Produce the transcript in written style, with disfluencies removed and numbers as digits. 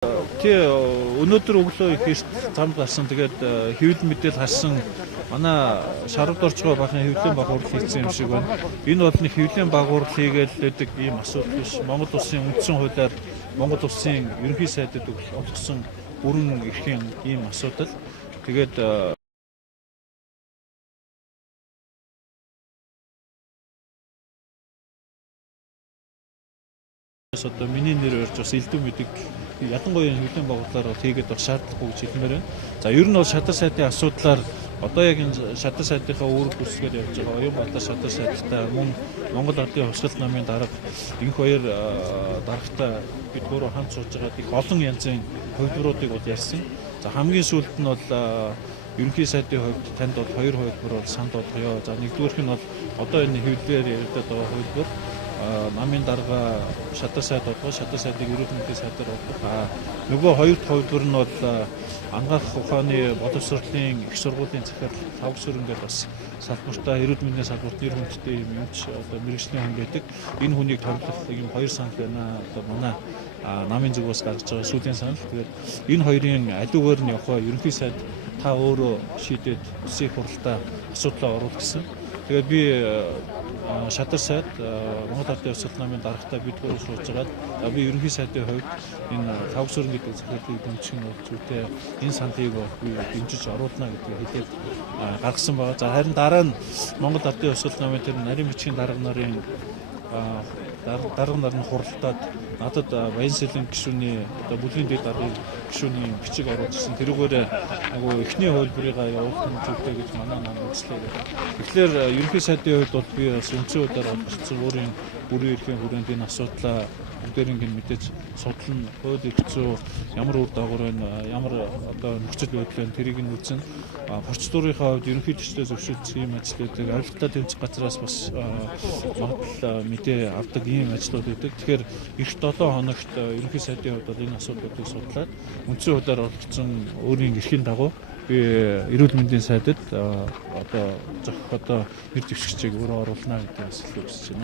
Тэгээ өнөөдөр өглөө их эрт замд гарсан. Тэгээд хэвлэл мэдээл харсан манай шаргад орж байгаа бахан хэвлэлийн багварал хийсэн юм шиг байна. Энэ бол нэг хэвлэлийн багварал хийгээл байдаг ийм асуудал биш. Монгол улсын үндсэн хуулиар Монгол улсын ерөнхий сайдад олгосон бүрэн эрхийн ийм асуудал. Тэгээд одоо миний нэр орж бас элдв мэдэг ялангуяа хэвлэлийн байгууллагаар хийгээд бас шаардлагагүй гэж хэлмээр байна. За ер нь бол шатар сайдын асуудлаар одоо яг энэ шатар сайдынхаа үүрэг гүйцэтгээд явж байгаа Оюун шатар сайдтай мөн Монгол Ардын Хувьсгал намын дарга энх хоёр дарагтай бид гурав хамт сууж байгаа их олон янзын хувилбаруудыг бол ярьсан. За хамгийн сүүлд нь бол ерөнхий сайдын хувьд танд бол хоёр хувилбар бол санд болгоё. За нэгдүгээрх нь бол одоо энэ хэвлэлээр ярьдаг байгаа хувилбар намын дарга шатар сайд болгоо, шатар сайдыг ерөнхий мэндийн сайдаар болгох. Нөгөө хоёр дахь хувилбар нь бол ангаах ухааны боловсролын их сургуулийн захирал тавг сүрэнгээд бас салбартаа эрүүл мэндийн салбарт нэр хүндтэй юм юмч одоо мэрэгжлийн хүн байдаг. Энэ хүнийг томлох юм хоёр санал байна. Одоо манай намын зүгээс гаргаж байгаа сүүлийн санал. Тэгээд энэ хоёрын аливаар нь явах ерөнхий сайд та өөрөө шийдээд үсэх хуралдаа асуудлаа оруулах гэсэн. Тэгээд би шатар сайд Монгол Ардын Хувьсгал намын дарагтай бид гурав сууж байгаад би ерөнхий сайдын хувьд энэ тавг сүрэн гэдэг захирлыг дэмжих нь зүйтэй энэ саналыг би дэмжиж оруулна гэдгийг хэлээд гаргасан байгаа. За харин дараа нь Монгол Ардын Хувьсгал намын тэр нарийн бичгийн дарга нарын хуралдаад надад Баян Сэлэн гишүүний одоо бүлгийн дэд даргын гишүүний бичиг оруулсан. Тэрүүгээр агуу эхний хувилбарыгаа явуулах нь зүйтэй гэж манай нам үзлээ. Тэгэхээр ерөнхий сайдын хувьд бол би бас үндсэн хуулиар олгогдсон өөрийн бүрэн эрхийн хүрээнд энэ асуудлаа бүгдээрийн мэдээж судлан хууль эрх зүй ямар үр дагавар байна, ямар одоо нөхцөл байдал байна тэрийг нь үзнэ. Процедурынхаа хувьд ерөнхий төслөө зөвшөөрсөн ийм ажлуудыг авилтаа тэмцэх газраас бас магадгүй мэдээ авдаг ийм ажлууд байдаг. Тэгэхээр эх 7 хоногт ерөнхий сайдын хувьд бол энэ асуудлуудыг судлаад үндсэн хуулиар олгогдсон өөрийн эрхийн дагуу би эрүүл мэндийн сайдад одоо зохих одоо нэр дэвшигчийг өөрөө оруулна гэдэг бас хэлж байна.